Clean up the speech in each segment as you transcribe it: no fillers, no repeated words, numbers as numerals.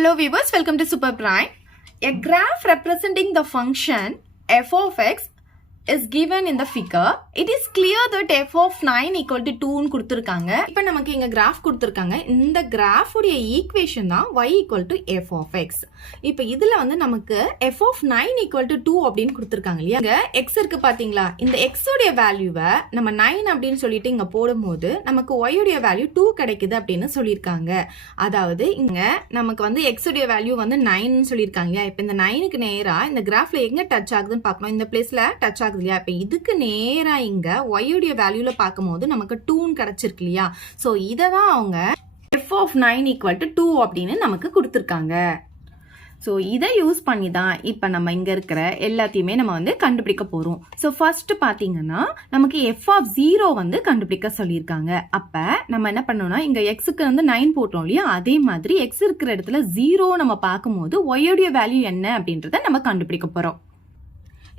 Hello viewers, welcome to Super Prime. A graph representing the function f of x is given in the figure. It is clear that f of 9 equal to 2 ன்னு கொடுத்திருக்காங்க. இப்போ நமக்கு இங்க graph கொடுத்திருக்காங்க. இந்த graph உடைய equation தான் y equal to f of x. இப்போ இதுல வந்து நமக்கு f of 9 equal to 2 அப்படின்னு கொடுத்திருக்காங்க இல்லையா? இங்க x இருக்கு பாத்தீங்களா? இந்த x உடைய வேல்யூவை நம்ம 9 அப்படின்னு சொல்லிட்டு இங்க போடும்போது நமக்கு y உடைய வேல்யூ 2 கிடைக்குது அப்படின்னு சொல்லியிருக்காங்க. அதாவது இங்க நமக்கு வந்து x உடைய வேல்யூ வந்து 9 ன்னு சொல்லியிருக்காங்க. இப்போ இந்த 9க்கு நேரா இந்த கிராஃப்ல எங்க டச் ஆகுதுன்னு பார்க்கணும். இந்த பிளேஸ்ல டச் ஆகுது இல்லையா? இப்போ இதுக்கு நேரா இங்க y உடைய வேல்யூல பார்க்கும்போது நமக்கு 2 கிடைச்சிருக்கு இல்லையா? சோ இத தான் அவங்க f of 9 equal to 2 அப்படின்னு நமக்கு கொடுத்திருக்காங்க. ஸோ இதை யூஸ் பண்ணி தான் இப்போ நம்ம இங்கே இருக்கிற எல்லாத்தையுமே நம்ம வந்து கண்டுபிடிக்க போகிறோம். ஸோ ஃபர்ஸ்ட் பார்த்தீங்கன்னா நமக்கு எஃப் ஆஃப் 0 வந்து கண்டுபிடிக்க சொல்லியிருக்காங்க. அப்போ நம்ம என்ன பண்ணோம்னா இங்கே எக்ஸுக்கு வந்து 9 போட்டோம் இல்லையா? அதே மாதிரி எக்ஸ் இருக்கிற இடத்துல 0 நம்ம பார்க்கும்போது ஒய்யோடைய வேல்யூ என்ன அப்படின்றத நம்ம கண்டுபிடிக்க போகிறோம்.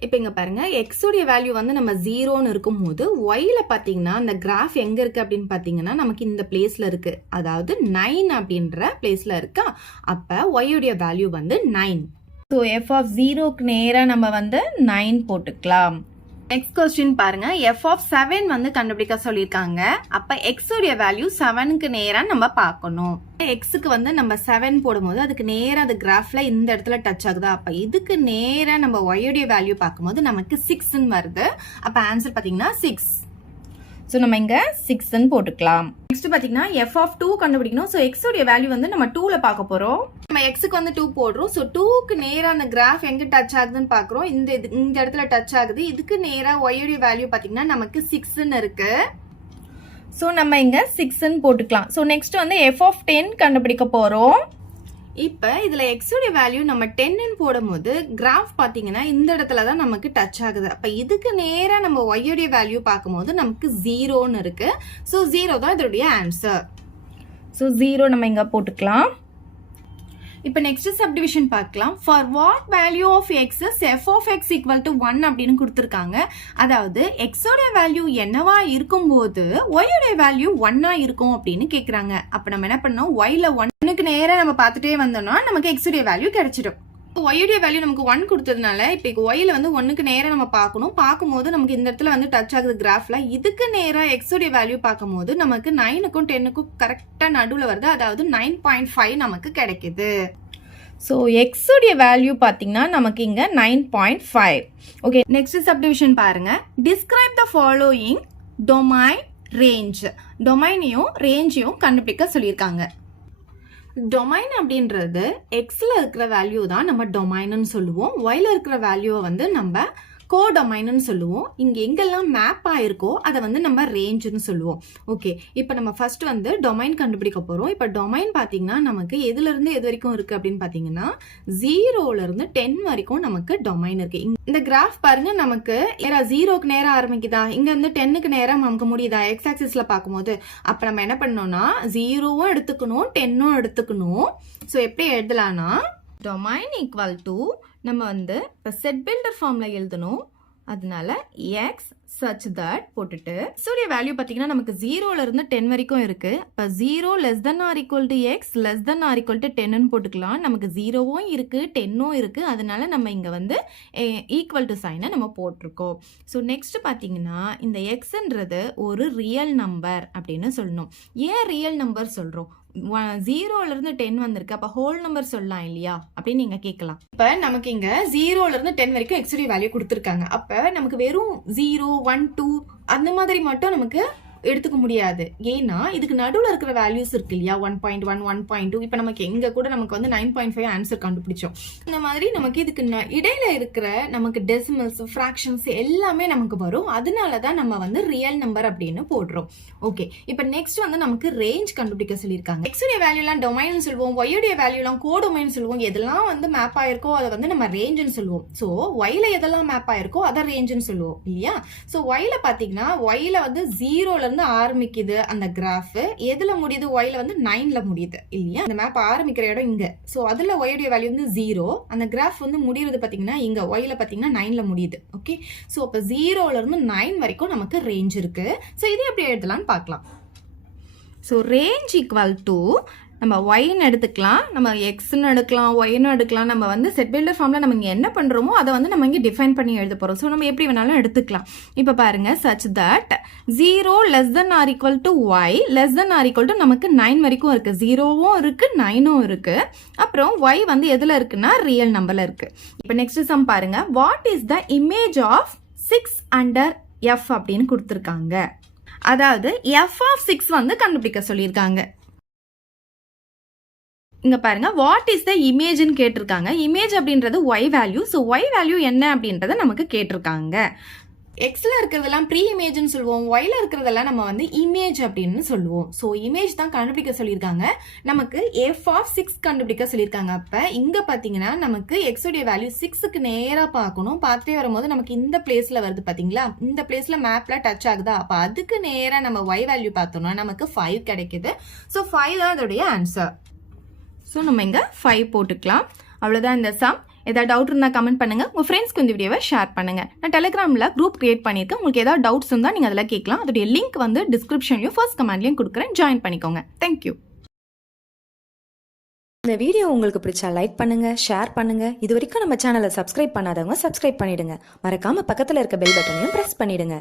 இப்போ இங்கே பாருங்க, எக்ஸோடைய வேல்யூ வந்து நம்ம 0ன்னு இருக்கும்போது ஒய்ல பார்த்தீங்கன்னா அந்த கிராஃப் எங்கே இருக்குது அப்படின்னு பார்த்தீங்கன்னா நமக்கு இந்த பிளேஸில் இருக்குது. அதாவது 9 அப்படின்ற பிளேஸில் இருக்கா? அப்போ ஒய்யுடைய வேல்யூ வந்து 9. ஸோ எஃப் ஆஃப் 0க்கு நேராக நம்ம வந்து 9 போட்டுக்கலாம். நெக்ஸ்ட் கொஸ்டின் பாருங்க, எஃப் ஆஃப் 7 வந்து கண்டுபிடிக்க சொல்லியிருக்காங்க. அப்ப எக்ஸ் உடைய வேல்யூ 7க்கு நேரா நம்ம பார்க்கணும். எக்ஸுக்கு வந்து நம்ம 7 போடும்போது அதுக்கு நேரா அது கிராஃப்ல இந்த இடத்துல டச் ஆகுதா? அப்ப இதுக்கு நேரா நம்ம ஒய் உடைய வேல்யூ பார்க்கும்போது நமக்கு 6ன்னு வருது. அப்ப ஆன்சர் பாத்தீங்கன்னா 6. ஸோ நம்ம இங்க 6ன்னு போட்டுக்கலாம். நெக்ஸ்ட் பாத்தீங்கன்னா எஃப் ஆஃப் 2 கண்டுபிடிக்கணும். ஸோ எக்ஸ் உடைய வேல்யூ வந்து நம்ம 2ல பார்க்க போறோம். நம்ம எக்ஸுக்கு வந்து 2 போடுறோம். ஸோ 2க்கு நேரா அந்த கிராஃப் எங்க டச் ஆகுதுன்னு பாக்குறோம். இந்த இடத்துல டச் ஆகுது. இதுக்கு நேரா ஒய் உடைய வேல்யூ பாத்தீங்கன்னா நமக்கு 6ன்னு இருக்கு. ஸோ நம்ம இங்க 6ன்னு போட்டுக்கலாம். ஸோ நெக்ஸ்ட் வந்து எஃப் ஆஃப் 10 கண்டுபிடிக்க போறோம். இப்போ இதில் எக்ஸோடைய வேல்யூ நம்ம 10ன்னு போடும்போது கிராஃப் பார்த்தீங்கன்னா இந்த இடத்துல தான் நமக்கு டச் ஆகுது. அப்போ இதுக்கு நேராக நம்ம ஒய்யோடைய வேல்யூ பார்க்கும்போது நமக்கு 0ன்னு இருக்கு. ஸோ 0 தான் இதோடைய ஆன்சர். ஸோ 0 நம்ம இங்கே போட்டுக்கலாம். இப்போ நெக்ஸ்ட் சப்டிவிஷன் பார்க்கலாம். For what value of x is f of x equal to 1 அப்படின்னு கொடுத்துருக்காங்க. அதாவது எக்ஸோடைய வேல்யூ என்னவா இருக்கும்போது ஒய்யோடைய வேல்யூ 1ஆ இருக்கும் அப்படின்னு கேட்குறாங்க. அப்போ நம்ம என்ன பண்ணோம், ஒய்ல 1க்கு நேராக நம்ம பார்த்துட்டே வந்தோம்னா நமக்கு எக்ஸோடைய வேல்யூ கிடைச்சிடும். ஒய்யுடைய வேல்யூ நமக்கு 1 கொடுத்ததுனால இப்போ ஒய்ல வந்து 1க்கு நேராக நம்ம பார்க்கணும். பார்க்கும்போது நமக்கு இந்த இடத்துல வந்து டச் ஆகுது கிராஃப்ல. இதுக்கு நேராக எக்ஸோடைய வேல்யூ பார்க்கும்போது நமக்கு 9க்கும் 10க்கும் கரெக்டாக நடுவில் வருது. அதாவது 9.5 நமக்கு கிடைக்குது. ஸோ எக்ஸோடைய வேல்யூ பார்த்தீங்கன்னா நமக்கு இங்கே 9.5. ஓகே, நெக்ஸ்ட் சப்டிவிஷன் பாருங்க. Describe the following domain range. டொமைனையும் ரேஞ்சையும் கண்டுபிடிக்க சொல்லியிருக்காங்க. டொமைன் அப்படின்றது எக்ஸ்ல இருக்கிற வேல்யூ தான் நம்ம டொமைன்னு சொல்லுவோம். ஒய்ல இருக்கிற வேல்யூவை வந்து நம்ம கோடொமைன்னு சொல்லுவோம். இங்க எங்கெல்லாம் மேப் ஆயிருக்கோ அதை வந்து நம்ம ரேஞ்சுன்னு சொல்லுவோம். ஓகே, இப்போ நம்ம ஃபர்ஸ்ட் வந்து டொமைன் கண்டுபிடிக்க போறோம். இப்போ டொமைன் பாத்தீங்கன்னா நமக்கு எதுல இருந்து எது வரைக்கும் இருக்கு அப்படின்னு பாத்தீங்கன்னா 0ல இருந்து 10 வரைக்கும் நமக்கு டொமைன் இருக்கு. இந்த கிராஃப் பாருங்க, நமக்கு 0க்கு நேரம் ஆரம்பிக்குதா? இங்க வந்து 10க்கு நேரம் நமக்கு முடியுதா எக்ஸ் ஆக்சிஸ்ல பார்க்கும்போது? அப்ப நம்ம என்ன பண்ணோம்னா 0வும் எடுத்துக்கணும் 10ம் எடுத்துக்கணும். ஸோ எப்படி எழுதலாம்னா டொமைன் ஈக்குவல் டு நம்ம வந்து இப்போ செட் பில்டர் ஃபார்ம்ல எழுதணும். அதனால எக்ஸ் such that போட்டுட்டு சூரிய வேல்யூ பார்த்தீங்கன்னா நமக்கு 0ல இருந்து 10 வரைக்கும் இருக்கு. இப்போ 0 less than or equal to x less than or equal to 10ன்னு போட்டுக்கலாம். நமக்கு 0வும் இருக்கு 10ம் இருக்கு. அதனால நம்ம இங்க வந்து ஈக்குவல் டு சைனை நம்ம போட்டிருக்கோம். ஸோ நெக்ஸ்ட் பார்த்தீங்கன்னா இந்த எக்ஸ்ன்றது ஒரு ரியல் நம்பர் அப்படின்னு சொல்லணும். ஏன் ரியல் நம்பர் சொல்றோம்? 0ல இருந்து 10 வந்திருக்கு. அப்ப ஹோல் நம்பர் சொல்லலாம் இல்லையா அப்படின்னு நீங்க கேட்கலாம். இப்ப நமக்கு இங்க 0ல இருந்து 10 வரைக்கும் எக்ஸ் உடைய வேல்யூ கொடுத்திருக்காங்க. அப்ப நமக்கு வெறும் 0 1 2 அந்த மாதிரி மட்டும் நமக்கு எடுத்துக்க முடியாது. ஏன்னா இதுக்கு நடுவில் இருக்கிற வேல்யூஸ் இருக்கு இல்லையா? 1.1 1.2. இப்போ நமக்கு எங்க கூட நமக்கு வந்து 9.5 ஆன்சர் கண்டுபிடிச்சோம். இந்த மாதிரி நமக்கு இதுக்கு இடையில இருக்கிற நமக்கு டெசிமல்ஸ் ஃப்ராக்ஷன்ஸ் எல்லாமே நமக்கு வரும். அதனாலதான் நம்ம வந்து ரியல் நம்பர் அப்படின்னு போடுறோம். ஓகே, இப்போ நெக்ஸ்ட் வந்து நமக்கு ரேஞ்ச் கண்டுபிடிக்க சொல்லியிருக்காங்க. எக்ஸ் உடைய வேல்யூ எல்லாம் டொமைன் சொல்லுவோம், ஒய் உடைய வேல்யூ எல்லாம் கோடொமைன் சொல்லுவோம். எதெல்லாம் வந்து மேப் ஆயிருக்கோ அதை வந்து நம்ம ரேஞ்சுன்னு சொல்லுவோம். ஸோ ஒய்ல எதெல்லாம் மேப் ஆயிருக்கோ அதை ரேஞ்சுன்னு சொல்லுவோம் இல்லையா? ஸோ ஒய்ல பாத்தீங்கன்னா ஒய்ல வந்து 0ல இருந்து ஆரம்பிக்குது அந்த கிராஃப். எதுல முடியுது? ஒய்ல வந்து 9ல முடியுது இல்லையா? அந்த மேப் ஆரம்பிக்கிற இடம் இங்க. சோ அதுல ஒய்யுடைய வேல்யூ வந்து 0. அந்த கிராஃப் வந்து முடியுது பாத்தீங்கன்னா இங்க ஒய்ல பாத்தீங்கன்னா 9ல முடியுது. ஓகே, சோ அப்ப 0ல இருந்து 9 வரைக்கும் நமக்கு ரேஞ்ச் இருக்கு. சோ இது எப்படி எழுதலாம்னு பார்க்கலாம். ஸோ ரேஞ்ச் ஈக்குவல் டு நம்ம ஒய்ன்னு எடுத்துக்கலாம், நம்ம எக்ஸ்ன்னு எடுக்கலாம், ஒய்ன்னு எடுக்கலாம். நம்ம வந்து செட் பில்டர் ஃபார்மில் நம்ம இங்கே என்ன பண்ணுறோமோ அதை வந்து நம்ம இங்கே டிஃபைன் பண்ணி எழுத போகிறோம். ஸோ நம்ம எப்படி வேணாலும் எடுத்துக்கலாம். இப்போ பாருங்கள், சச் தட் 0 <= y <= நமக்கு 9 வரைக்கும் இருக்குது. 0வும் இருக்குது, 9ம் இருக்குது. அப்புறம் ஒய் வந்து எதில் இருக்குன்னா ரியல் நம்பரில் இருக்குது. இப்போ நெக்ஸ்ட் சம் பாருங்கள். What is the image of 6 under f அப்படின்னு கொடுத்துருக்காங்க. அதாவது f ஆஃப் 6 வந்து கண்டுபிடிக்க சொல்லியிருக்காங்க. இங்க பாருங்க, வாட் இஸ் த இமேஜ்னு கேட்டிருக்காங்க. இமேஜ் அப்படின்றது y value. So y value என்ன அப்படின்றத நமக்கு கேட்டிருக்காங்க. எக்ஸில் இருக்கிறதெல்லாம் ப்ரீ இமேஜ்னு சொல்லுவோம், ஒயில் இருக்கிறதெல்லாம் நம்ம வந்து இமேஜ் அப்படின்னு சொல்லுவோம். ஸோ இமேஜ் தான் கண்டுபிடிக்க சொல்லியிருக்காங்க. நமக்கு f ஆஃப் 6 கண்டுபிடிக்க சொல்லியிருக்காங்க. அப்போ இங்கே பார்த்தீங்கன்னா நமக்கு எக்ஸோடைய வேல்யூ 6க்கு நேராக பார்க்கணும். பார்த்துட்டே வரும்போது நமக்கு இந்த பிளேஸில் வருது பார்த்தீங்களா, இந்த பிளேஸில் மேப்பில் டச் ஆகுதா, அப்போ அதுக்கு நேராக நம்ம y வேல்யூ பார்த்தோம்னா நமக்கு 5 கிடைக்குது. ஸோ 5 தான் அதோடைய ஆன்சர். ஸோ நம்ம இங்கே 5 போட்டுக்கலாம். அவ்வளோதான் இந்த சம். ஏதாவது டவுட் இருந்தால் கமெண்ட் பண்ணுங்கள். உங்கள் ஃப்ரெண்ட்ஸ்க்கு இந்த வீடியோவை ஷேர் பண்ணுங்கள். நான் டெலிகிராமில் குரூப் கிரியேட் பண்ணியிருக்கேன். உங்களுக்கு ஏதாவது டவுட்ஸ் இருந்தால் நீங்கள் அதில் கேட்கலாம். அதோடைய லிங்க் வந்து டிஸ்கிரிப்ஷன்லையும் ஃபர்ஸ்ட் கமெண்ட்லையும் கொடுக்குறேன். ஜாயின் பண்ணிக்கோங்க. தேங்க்யூ. இந்த வீடியோ உங்களுக்கு பிடிச்சா லைக் பண்ணுங்க, ஷேர் பண்ணுங்க. இது வரைக்கும் நம்ம சேனலை சப்ஸ்கிரைப் பண்ணாதவங்க சப்ஸ்கிரைப் பண்ணிடுங்க. மறக்காம பக்கத்தில் இருக்க பெல் பட்டனையும் பிரஸ் பண்ணிடுங்க.